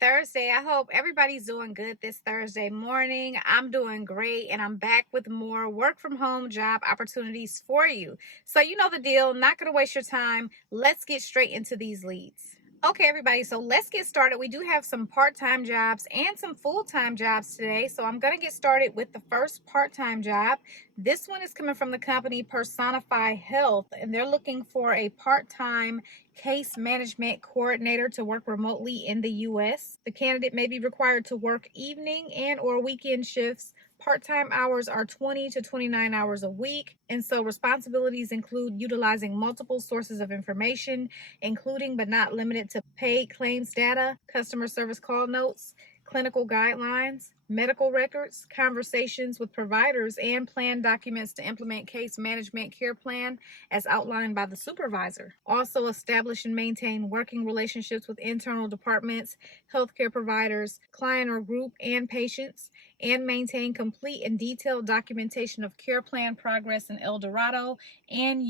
Thursday. I hope everybody's doing good this Thursday morning. I'm doing great, and I'm back with more work from home job opportunities for you. So, you know the deal, not going to waste your time. Let's get straight into these leads. Okay, everybody, so let's get started. We do have some part-time jobs and some full-time jobs today. So I'm going to get started with the first part-time job. This one is coming from the company Personify Health, and they're looking for a part-time case management coordinator to work remotely in the U.S. The candidate may be required to work evening and or weekend shifts. Part-time hours are 20 to 29 hours a week, and so responsibilities include utilizing multiple sources of information, including but not limited to paid claims data, customer service call notes, clinical guidelines, medical records, conversations with providers, and plan documents to implement case management care plan as outlined by the supervisor. Also establish and maintain working relationships with internal departments, healthcare providers, client or group, and patients, and maintain complete and detailed documentation of care plan progress in El Dorado and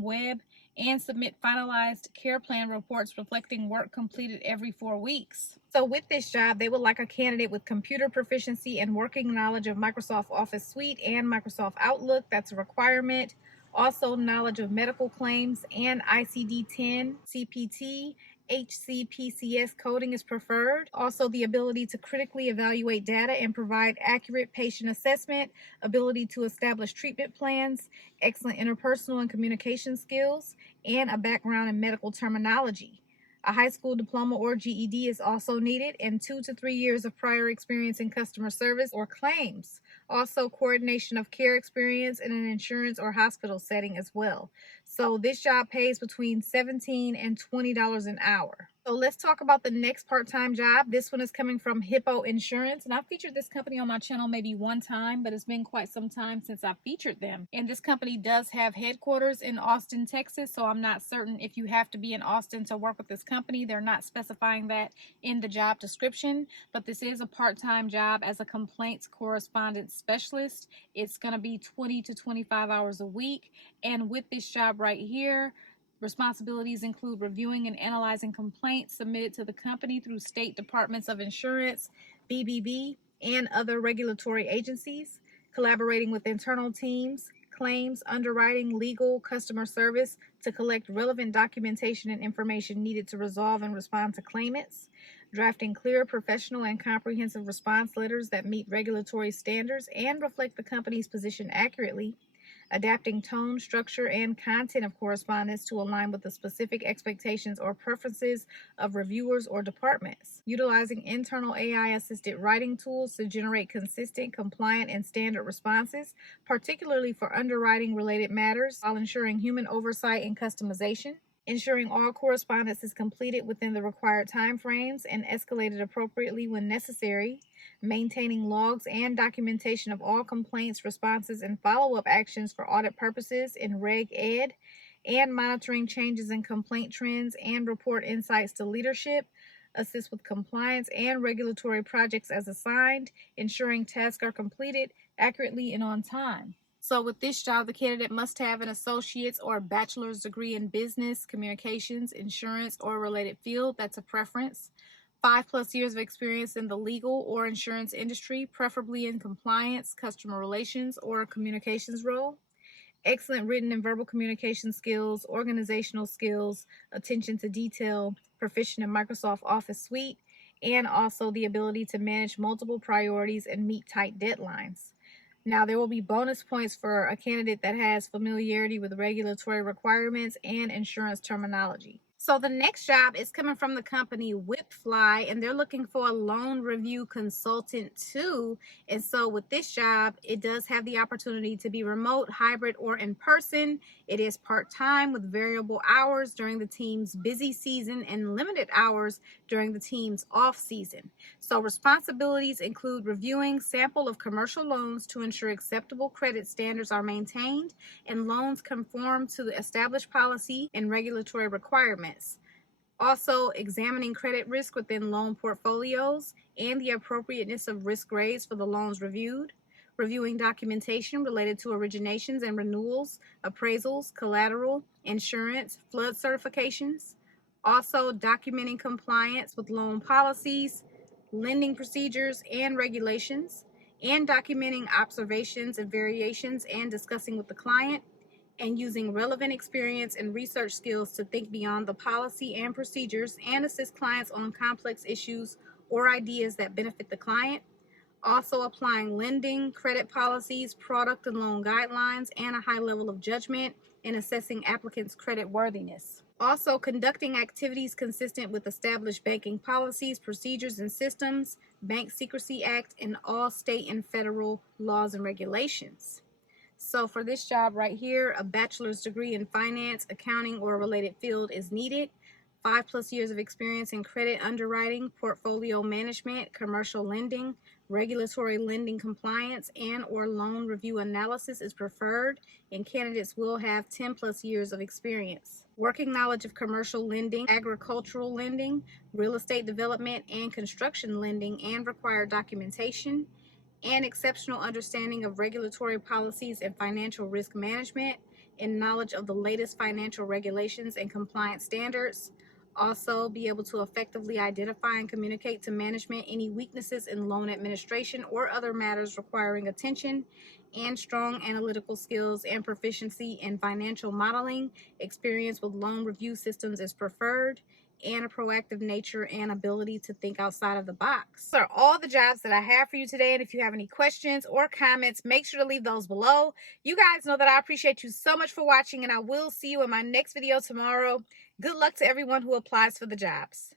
Web, and submit finalized care plan reports reflecting work completed every 4 weeks. So with this job, they would like a candidate with computer proficiency and working knowledge of Microsoft Office Suite and Microsoft Outlook. That's a requirement. Also, knowledge of medical claims and ICD-10, CPT, HCPCS coding is preferred. Also, the ability to critically evaluate data and provide accurate patient assessment, ability to establish treatment plans, excellent interpersonal and communication skills, and a background in medical terminology. A high school diploma or GED is also needed, and 2 to 3 years of prior experience in customer service or claims. Also, coordination of care experience in an insurance or hospital setting as well. So this job pays between $17 and $20 an hour. So let's talk about the next part-time job. This one is coming from Hippo Insurance, and I've featured this company on my channel maybe one time, but it's been quite some time since I featured them. And this company does have headquarters in Austin, Texas, so I'm not certain if you have to be in Austin to work with this company. They're not specifying that in the job description, but this is a part-time job as a complaints correspondence specialist. It's going to be 20 to 25 hours a week, and with this job right here, responsibilities include reviewing and analyzing complaints submitted to the company through state departments of insurance, BBB, and other regulatory agencies, collaborating with internal teams, claims, underwriting, legal, customer service to collect relevant documentation and information needed to resolve and respond to claimants, drafting clear, professional, and comprehensive response letters that meet regulatory standards and reflect the company's position accurately, adapting tone, structure, and content of correspondence to align with the specific expectations or preferences of reviewers or departments, utilizing internal AI-assisted writing tools to generate consistent, compliant, and standard responses, particularly for underwriting-related matters, while ensuring human oversight and customization, ensuring all correspondence is completed within the required timeframes and escalated appropriately when necessary, maintaining logs and documentation of all complaints, responses, and follow-up actions for audit purposes in Reg Ed, and monitoring changes in complaint trends and report insights to leadership, assist with compliance and regulatory projects as assigned, ensuring tasks are completed accurately and on time. So with this job, the candidate must have an associate's or bachelor's degree in business, communications, insurance, or related field. That's a preference. 5+ years of experience in the legal or insurance industry, preferably in compliance, customer relations, or communications role. Excellent written and verbal communication skills, organizational skills, attention to detail, proficient in Microsoft Office Suite, and also the ability to manage multiple priorities and meet tight deadlines. Now, there will be bonus points for a candidate that has familiarity with regulatory requirements and insurance terminology. So the next job is coming from the company Whipfly, and they're looking for a loan review consultant too. And so with this job, it does have the opportunity to be remote, hybrid, or in person. It is part-time with variable hours during the team's busy season and limited hours during the team's off season. So responsibilities include reviewing sample of commercial loans to ensure acceptable credit standards are maintained and loans conform to the established policy and regulatory requirements. Also, examining credit risk within loan portfolios and the appropriateness of risk grades for the loans reviewed, reviewing documentation related to originations and renewals, appraisals, collateral, insurance, flood certifications, also documenting compliance with loan policies, lending procedures and regulations, and documenting observations and variations and discussing with the client, and using relevant experience and research skills to think beyond the policy and procedures and assist clients on complex issues or ideas that benefit the client. Also applying lending, credit policies, product and loan guidelines, and a high level of judgment in assessing applicants' credit worthiness. Also conducting activities consistent with established banking policies, procedures, and systems, Bank Secrecy Act, and all state and federal laws and regulations. So for this job right here, a bachelor's degree in finance, accounting, or a related field is needed. 5+ years of experience in credit underwriting, portfolio management, commercial lending, regulatory lending compliance, and or loan review analysis is preferred, and candidates will have 10+ years of experience. Working knowledge of commercial lending, agricultural lending, real estate development, and construction lending, and required documentation, and exceptional understanding of regulatory policies and financial risk management, and knowledge of the latest financial regulations and compliance standards. Also, be able to effectively identify and communicate to management any weaknesses in loan administration or other matters requiring attention, and strong analytical skills and proficiency in financial modeling. Experience with loan review systems is preferred, and a proactive nature and ability to think outside of the box. Those are all the jobs that I have for you today, and if you have any questions or comments, make sure to leave those below. You guys know that I appreciate you so much for watching, and I will see you in my next video tomorrow. Good luck to everyone who applies for the jobs.